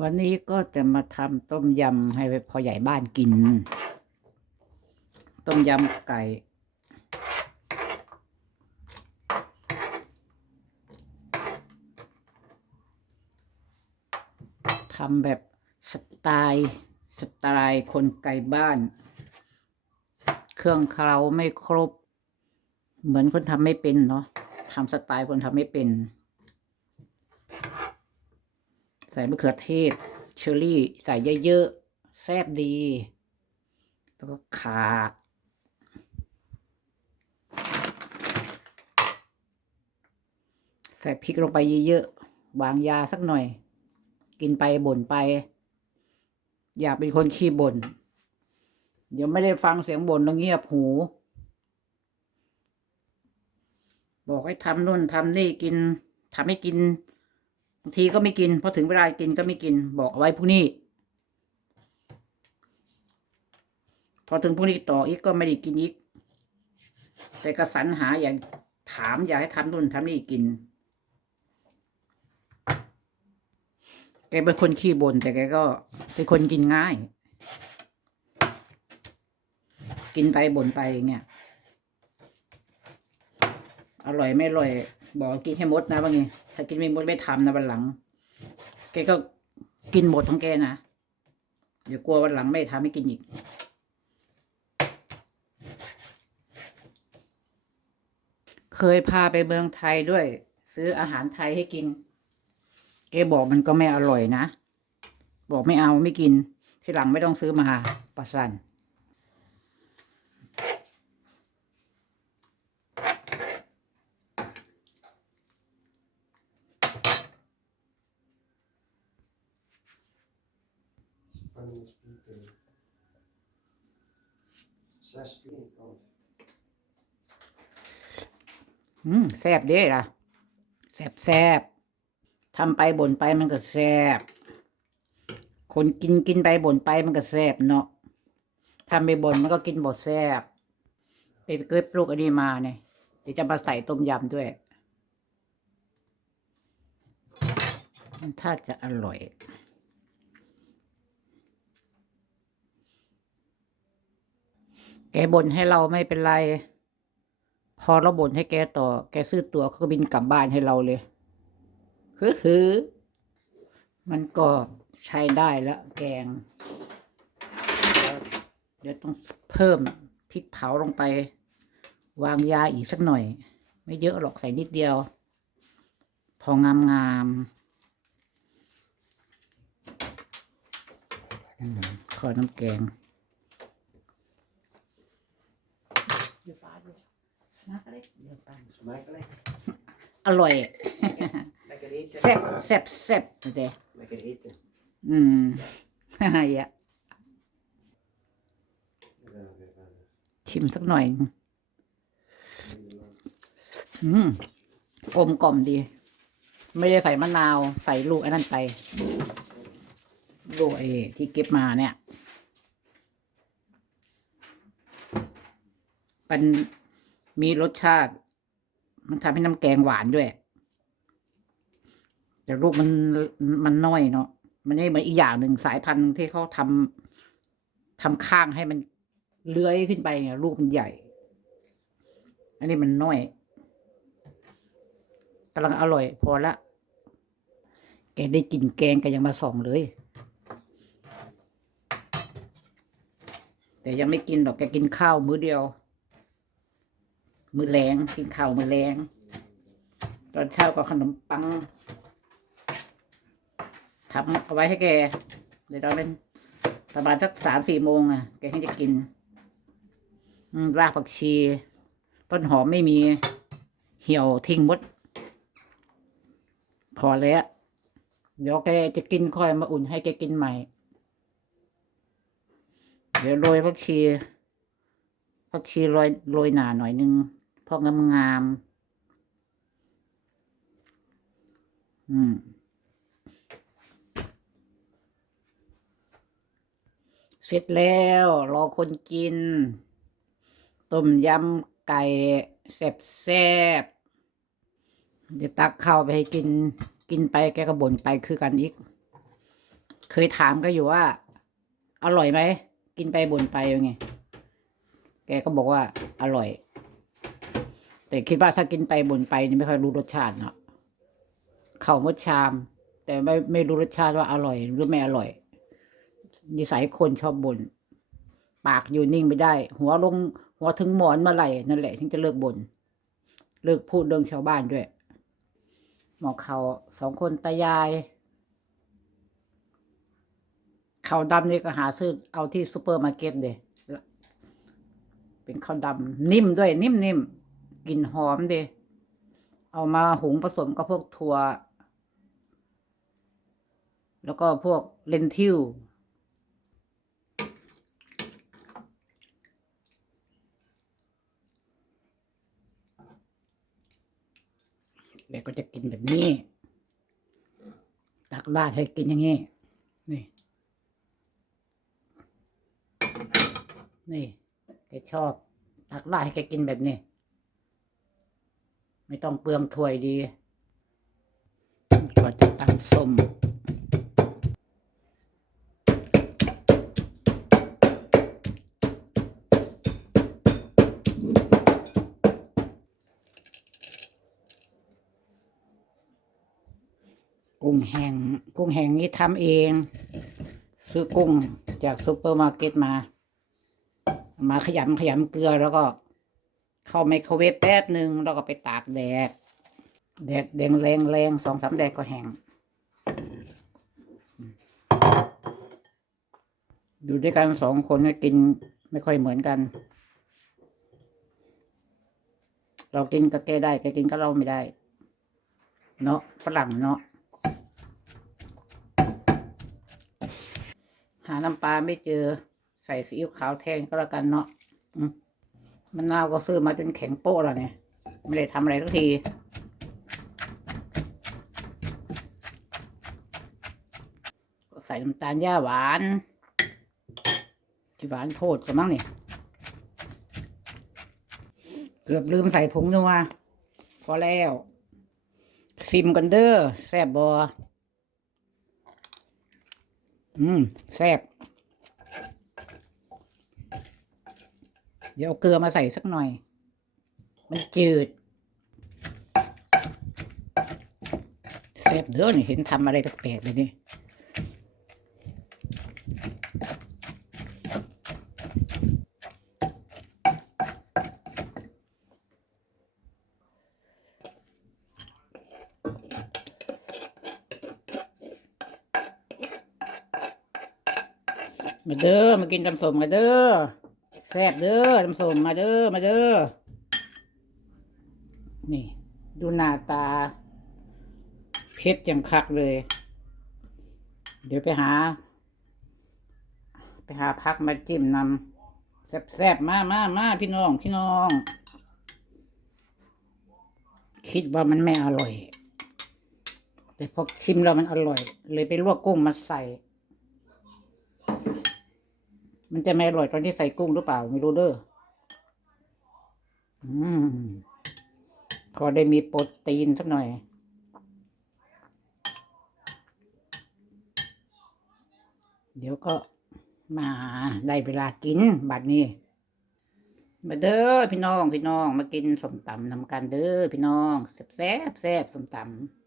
วันนี้ก็จะมาทำต้มยำให้พ่อใหญ่บ้านกิน ต้มยำไก่ ทำแบบสไตล์สไตล์คนไกลบ้าน เครื่องเคราไม่ครบ เหมือนคนทำไม่เป็นเนาะทำสไตล์คนทำไม่เป็น ใส่มะเขือเทศ เชอร์รี่ใส่เยอะๆแซ่บดี แล้วก็ขาใส่พริกลงไปเยอะๆวางยาสักหน่อย กินไปบ่นไป อย่าเป็นคนขี้บ่นเดี๋ยวไม่ได้ฟังเสียงบ่นแล้วเงียบหู บอกให้ทำนู่นทำนี่กินทำให้กิน บางทีก็ไม่กินพอถึงเวลากินก็ไม่กิน บอกเอาไว้พรุ่งนี้ พอถึงพรุ่งนี้ต่ออีกก็ไม่ได้กินอีก แต่กระสันหาอยากถามอยากให้ทำนู่นทำนี่กิน แกเป็นคนขี้บ่นแต่แกก็เป็นคนกินง่าย กินไปบ่นไปอย่างเงี้ยอร่อยไม่อร่อย บอกกินให้หมดนะว่าไงถ้ากินไม่หมดไม่ทำนะวันหลัง แกก็กินหมดของแกนะ เดี๋ยวกลัววันหลังไม่ทำให้กินอีก เคยพาไปเมืองไทยด้วย ซื้ออาหารไทยให้กิน แกบอกมันก็ไม่อร่อยนะ บอกไม่เอาไม่กิน ทีหลังไม่ต้องซื้อมาปัสสัน Pani śpij Zes spieken kant. อืมแซบเด้ล่ะแซบแซบทำไปบ่นไปมันก็แซบคนกินกินไปบ่นไปมันก็แซบเนาะทำไปบ่นมันก็กินบดแซบไปเกิดปลูกอันนี้มาเนี่ยเดี๋ยวจะมาใส่ต้มยำด้วย มันถ้าจะอร่อย แกบ่นให้เราไม่เป็นไร พอเราบ่นให้แกต่อ แกซื้อตัวเขาก็บินกลับบ้านให้เราเลยฮึฮึมันก็ใช้ได้แล้วแกง เดี๋ยวต้องเพิ่มพริกเผาลงไป วางยาอีกสักหน่อย ไม่เยอะหรอกใส่นิดเดียว พองามงามขอน้ำแกงเดี๋ยวปลาด้วย สนักเล็กเดี๋ยวปลา Smakelijk. อร่อย Lekker eten. แซ่บแซ่บแซ่บเด้ Lekker eten. อืมอย่า Ja, weer verder. ชิมสักหน่อย อืมกลมกล่อมดี ไม่ได้ใส่มะนาว ใส่ลูกไอ้นั่นไป ลูกไอ้ที่เก็บมาเนี่ยมัน มีรสชาติ มันทำให้น้ำแกงหวานด้วย แต่ลูกมันมันน้อยเนาะมันไม่เหมือนอีกอย่างหนึ่งสายพันธุ์ที่เขาทำทำข้างให้มันเลื้อยขึ้นไปไงลูกมันใหญ่ อันนี้มันน้อยกำลังอร่อย พอละ แกได้กินแกงแกยังมาส่องเลย แต่ยังไม่กินหรอกแกกินข้าวมื้อเดียว มือแรงกินข้าวมือแรงตอนเช้าก็ขนมปังทำเอาไว้ให้แกเดี๋ยวเราเป็นประมาณสักสามสี่โมงอะ แกให้ได้กินรากผักชี ต้นหอมไม่มีเหี่ยวทิ้งหมด พอแล้วเดี๋ยวแกจะกินค่อยมาอุ่นให้แกกินใหม่ เดี๋ยวโรยผักชีผักชีโรยโรยหนาหน่อยนึง พองามงามๆอืมเสร็จแล้ว รอคนกิน ต้มยำไก่แซ่บแซ่บเดี๋ยวตักข้าวไปให้กิน กินไปแกก็บ่นไปคือกันอีก เคยถามก็อยู่ว่า อร่อยไหม กินไปบ่นไปยังไง แกก็บอกว่า อร่อย แต่คิดว่าถ้ากินไปบ่นไปนี่ไม่ค่อยรู้รสชาติเนาะเข่ามดชาม แต่ไม่ไม่รู้รสชาติว่าอร่อย หรือไม่อร่อย นิสัยคนชอบบ่นปากอยู่นิ่งไม่ได้ หัวลง หัวถึงหมอนเมื่อไหร่นั่นแหละถึงจะเลิกบ่นเลิกพูดเรื่องชาวบ้านด้วย หมอเขาสองคนตายายข้าวดำนี่ก็หาซื้อเอาที่ซูเปอร์มาร์เก็ตเดยเป็นข้าวดำนิ่มด้วยนิ่มๆ กลิ่นหอมเดยเอามาหุงผสมกับพวกถั่ว แล้วก็พวกเลนทิวแกก็จะกินแบบนี้ ตักราดให้กินอย่างนี้ นี่ นี่แกชอบ ตักราดให้แกกินแบบนี้ ไม่ต้องเปลืองถ้วยดีก็จะตำส้มกุ้งแห้งกุ้งแห้งนี้ทำเอง ซื้อกุ้งจากซูเปอร์มาร์เก็ตมา มาขยำขยำเกลือแล้วก็ เข้าไมโครเวฟแป๊บหนึ่งแล้วก็ไปตากแดด แดดแดงแรงแรงสองสามแดดก็แห้งอยู่ด้วยกันสองคนก็กินไม่ค่อยเหมือนกัน เรากินกับแกได้แกกินกับเราไม่ได้ เนาะฝรั่งเนาะหาน้ำปลาไม่เจอใส่ซีอิ๊วขาวแทนก็แล้วกันเนาะอื มมะนาวก็ซื้อมาจนแข็งโป๊ะแล้วเนี่ย ไม่ได้ทำอะไรสักทีก็ใส่น้ำตาลย่าหวานที่หวานโพดกันมั้งเนี่ยเกือบลืมใส่ผงนัวพอแล้ว ซิมกันเด้อแซ่บบออืม แซ่บ เดี๋ยวเอาเกลือมาใส่สักหน่อย มันจืดแซ่บเด้อนี่เห็นทำอะไรแปลกๆเลยนี่มาเด้อมากินตำส้มมาเด้อ แซ่บเด้อตำส้มมาเด้อมาเด้อนี่ ดูหน้าตาเผ็ดอย่างคักเลย เดี๋ยวไปหา ไปหาพักมาจิ้มนำแซ่บๆมามามาพี่น้องพี่น้อง คิดว่ามันไม่อร่อย แต่พอชิมแล้วมันอร่อย เลยไปลวกกุ้งมาใส่ มันจะไม่อร่อยตอนที่ใส่กุ้งหรือเปล่าไม่รู้เด้ออืมพอได้มีโปรตีนสักหน่อย เดี๋ยวก็มาได้เวลากินบัดนี้มาเด้อพี่น้องพี่น้องมากินสมตำนำกันเด้อพี่น้องแซ่บแซ่บแซ่บสมตำ